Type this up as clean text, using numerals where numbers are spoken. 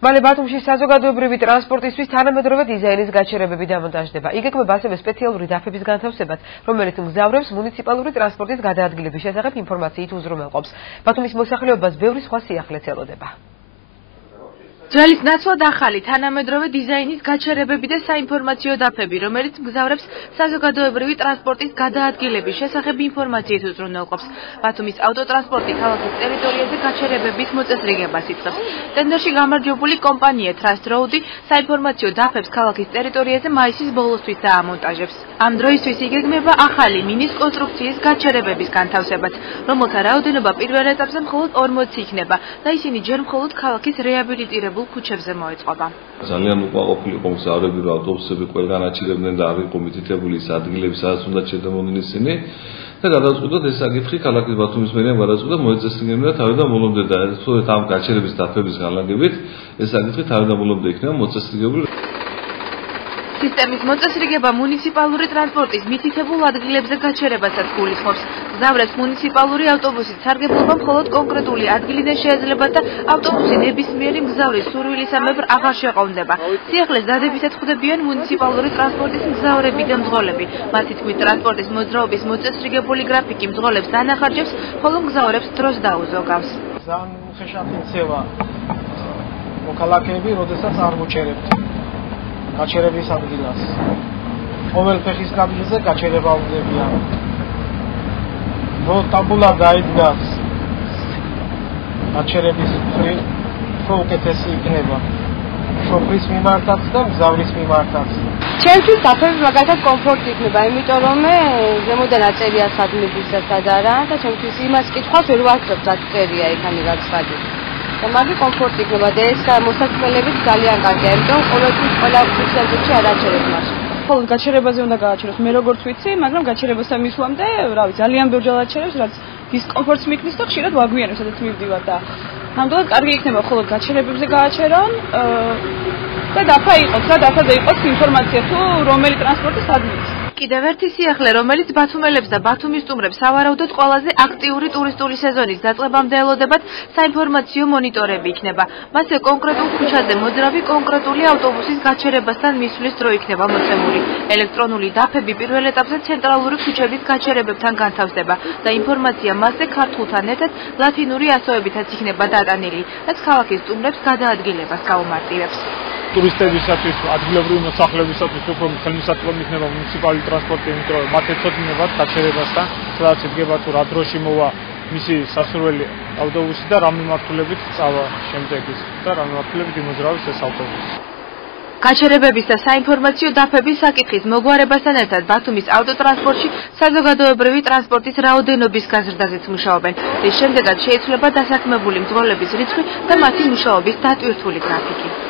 მალე ბათუმში საზოგადოებრივი ტრანსპორტისთვის თანამედროვე დიზაინის გაჩერებები დამონტაჟდება. იგეგმება ასევე სპეციალური დაფების განთავსებაც, რომელიც მგზავრებს მუნიციპალური ტრანსპორტის გადაადგილების შესახებ ინფორმაციით უზრუნველყოფს. ბათუმის მოსახლეობას ბევრი სხვა სიახლეც ელოდება. ძველის ნაცვლად ახალი თანამედროვე დიზაინის გაჩერებები და საინფორმაციო დაფები, რომელიც მგზავრებს საზოგადოებრივი ტრანსპორტის გადაადგილების შესახებ ინფორმაციით უზრუნველყოფს. ბათუმის ავტოტრანსპორტი ქალაქის ტერიტორიაზე გაჩერებების მოწესრიგებას იწყებს. ტენდერში გამარჯვებული კომპანია Trust Road საინფორმაციო დაფებს ქალაქის ტერიტორიაზე მაისის ბოლოსთვის დაამონტაჟებს. ამ დროისთვის იგეგმება ახალი მინის კონსტრუქციის გაჩერებების განთავსებაც, რომელთა რაოდენობა პირველ ეტაპზე მხოლოდ 40 იქნება და ისინი ჯერ მხოლოდ ქალაქის რეაბილიტირებულ ქუჩებზე მოეწყობა. ძალიან უკმაყოფილი იყო მგზავრები, რომ ავტობუსები ყველგან აჩერებდნენ და არ იყო მითითებული ის ადგილები, სადაც უნდა ჩადმოდნენ ისინი. და გადავწყვიტოთ ეს საკითხი ქალაქის ბათუმის მერიამ გადავწყვიტა მოეწესრიგებინა თავიდან ბოლომდე და სწორედ ამ გაჩერების დაფების განლაგებით ეს საკითხი თავიდან ბოლომდე იქნება მოწესრიგებული. სისტემის მოწესრიგება მუნიციპალური ტრანსპორტის მითითებულ ადგილებზე გაჩერებასაც გულისხმობს. მგზავრებს მუნიციპალური ავტობუსით სარგებლობა მხოლოდ კონკრეტული ადგილიდან შეეძლება და ავტობუსი ნებისმიერი მგზავრის სურვილისამებრ აღარ შეყოლდება. სიახლეს დადებითად ხვდებიან მუნიციპალური ტრანსპორტის მგზავრები და მძღოლები. მათი თქმით, ტრანსპორტის მოძრაობის მოწესრიგებული გრაფიკი მძღოლებს დანახარჯებს, ხოლო მგზავრებს დროს დაუზოგავს. ძალიან უხეშად იქცევა მოქალაქეები, როდესაც არ მოჩერებთ გაჩერების ადგილას. ყოველ ფეხის კაბინზე გაჩერება უნდებიან. რო ტაბულა დაიდგას გაჩერების მხრივ უკეთესი იქნება. შოფრის მიმართაც და მგზავრის მიმართაც. ჩემთვის დაფები მაგალითად კომფორტი იქნება, იმიტომ რომ ზემოდან აწერია სად მიდის და სად არა და ჩემთვის იმას კითხვას ვერ ვაკეთებ, რაც წერია იქანი რაც ხადი. და მაგი კომფორტი იქნება და ეს მოსაცმელებით ძალიან კარგია, იმიტომ ყოველთვის ყველა ფუნქციაზე არ აჩერებ მას. მხოლოდ გაჩერებაზე უნდა გააჩეროს, მე როგორც ვიცი, მაგრამ გაჩერებასთან მისვლამდე, რავი, ძალიან ბევრჯერ აჩერებს, რაც დისკომფორტს მიკნის და ხშირად ვაგვიანებს, სადაც მივდივარ და ნამდვილად კარგი იქნება მხოლოდ გაჩერებებზე გააჩერონ და დაფა იყოს, რა დაფაზე იყოს ინფორმაცია თუ რომელი ტრანსპორტი სად მიდის. კიდევ ერთი სიახლე, რომელიც ბათუმელებს და ბათუმის სტუმრებს სავარაუდოდ ყველაზე აქტიური ტურისტული სეზონის დაწყებამდე ელოდებათ საინფორმაციო მონიტორები იქნება. მასზე კონკრეტულ ქუჩაზე მოძრავი კონკრეტული ავტობუსის გაჩერებასთან მისვლის დრო იქნება მოცემული. ელექტრონული დაფები პირველ ეტაპზე ცენტრალური ქუჩების გაჩერებებთან განთავსდება და ინფორმაცია მასზე ქართულთან ერთად ლათინური ასოებითაც იქნება დატანილი, რაც ქალაქის სტუმრებს გადაადგილებას გაუმარტივებს. ტურისტებისათვის, ადგილობრივი მოსახლეობისათვის უფრო ხელმისაწვდომი იქნება მუნიციპალური ტრანსპორტი, იმიტომ რომ მათ ეცოდინებათ გაჩერებასთან, სადაც იდგება თუ რა დროში მოვა მისი სასურველი ავტობუსი და რა მიმართულებით წავა შემდეგ ის და რა მიმართულებით იმოძრავებს ეს ავტობუსი. გაჩერებების და საინფორმაციო დაფების საკითხის მოგვარებასთან ერთად ბათუმის ავტოტრანსპორტში საზოგადოებრივი ტრანსპორტის რაოდენობის გაზრდაზეც მუშაობენ. რის შემდეგაც შეიცვლება დასაქმებული მძღოლების რიცხვი და მათი მუშაობის დატვირთული გრაფიკი.